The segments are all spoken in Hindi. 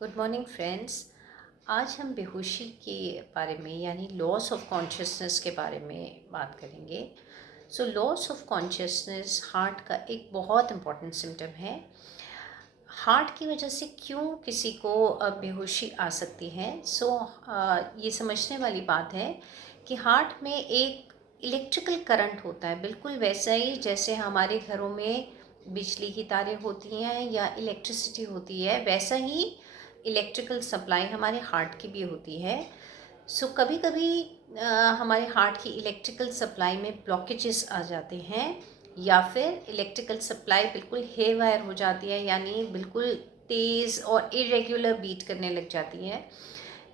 Good morning friends. आज हम बेहोशी के बारे में यानी लॉस ऑफ कॉन्शियसनेस के बारे में बात करेंगे। लॉस ऑफ कॉन्शियसनेस हार्ट का एक बहुत इम्पॉर्टेंट सिम्टम है। हार्ट की वजह से क्यों किसी को बेहोशी आ सकती है। ये समझने वाली बात है कि हार्ट में एक इलेक्ट्रिकल करंट होता है, बिल्कुल वैसा ही जैसे हमारे घरों में बिजली की तारें होती हैं या इलेक्ट्रिसिटी होती है, वैसा ही इलेक्ट्रिकल सप्लाई हमारे हार्ट की भी होती है। कभी कभी हमारे हार्ट की इलेक्ट्रिकल सप्लाई में ब्लॉकेजेस आ जाते हैं या फिर इलेक्ट्रिकल सप्लाई बिल्कुल हेवायर हो जाती है, यानी बिल्कुल तेज़ और इरेगुलर बीट करने लग जाती है।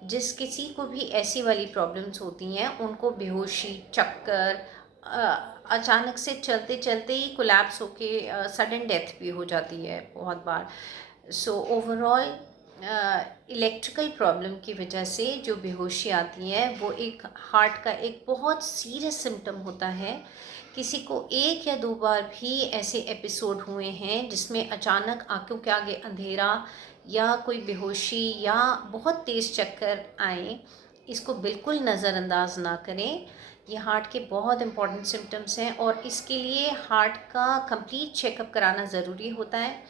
जिस किसी को भी ऐसी वाली प्रॉब्लम्स होती हैं उनको बेहोशी, चक्कर, अचानक से चलते चलते ही कोलैप्स होके सडन डेथ भी हो जाती है बहुत बार। ओवरऑल इलेक्ट्रिकल प्रॉब्लम की वजह से जो बेहोशी आती है वो एक हार्ट का एक बहुत सीरियस सिम्टम होता है। किसी को एक या दो बार भी ऐसे एपिसोड हुए हैं जिसमें अचानक आंखों के आगे अंधेरा या कोई बेहोशी या बहुत तेज़ चक्कर आए। इसको बिल्कुल नज़रअंदाज ना करें। ये हार्ट के बहुत इंपॉर्टेंट सिम्टम्स हैं और इसके लिए हार्ट का कंप्लीट चेकअप कराना ज़रूरी होता है।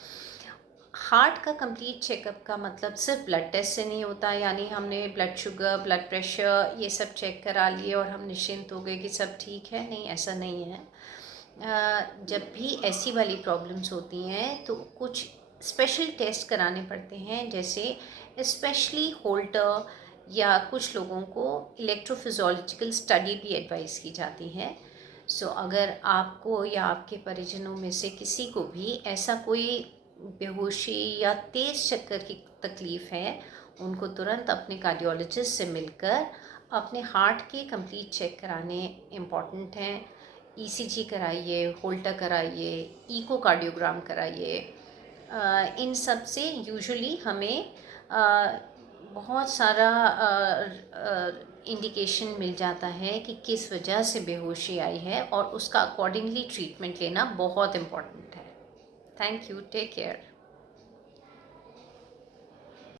हार्ट का कंप्लीट चेकअप का मतलब सिर्फ ब्लड टेस्ट से नहीं होता, यानी हमने ब्लड शुगर, ब्लड प्रेशर ये सब चेक करा लिए और हम निश्चिंत हो गए कि सब ठीक है। नहीं, ऐसा नहीं है। जब भी ऐसी वाली प्रॉब्लम्स होती हैं तो कुछ स्पेशल टेस्ट कराने पड़ते हैं, जैसे स्पेशली होल्टर या कुछ लोगों को इलेक्ट्रोफिजियोलॉजिकल स्टडी भी एडवाइस की जाती है। अगर आपको या आपके परिजनों में से किसी को भी ऐसा कोई बेहोशी या तेज़ चक्कर की तकलीफ़ है, उनको तुरंत अपने कार्डियोलॉजिस्ट से मिलकर अपने हार्ट के कंप्लीट चेक कराने इम्पॉर्टेंट हैं। ईसीजी कराइए, होल्टर कराइए, इकोकार्डियोग्राम कराइए। इन सब से यूजुअली हमें बहुत सारा इंडिकेशन मिल जाता है कि किस वजह से बेहोशी आई है और उसका अकॉर्डिंगली ट्रीटमेंट लेना बहुत इम्पॉर्टेंट है। Thank you, take care.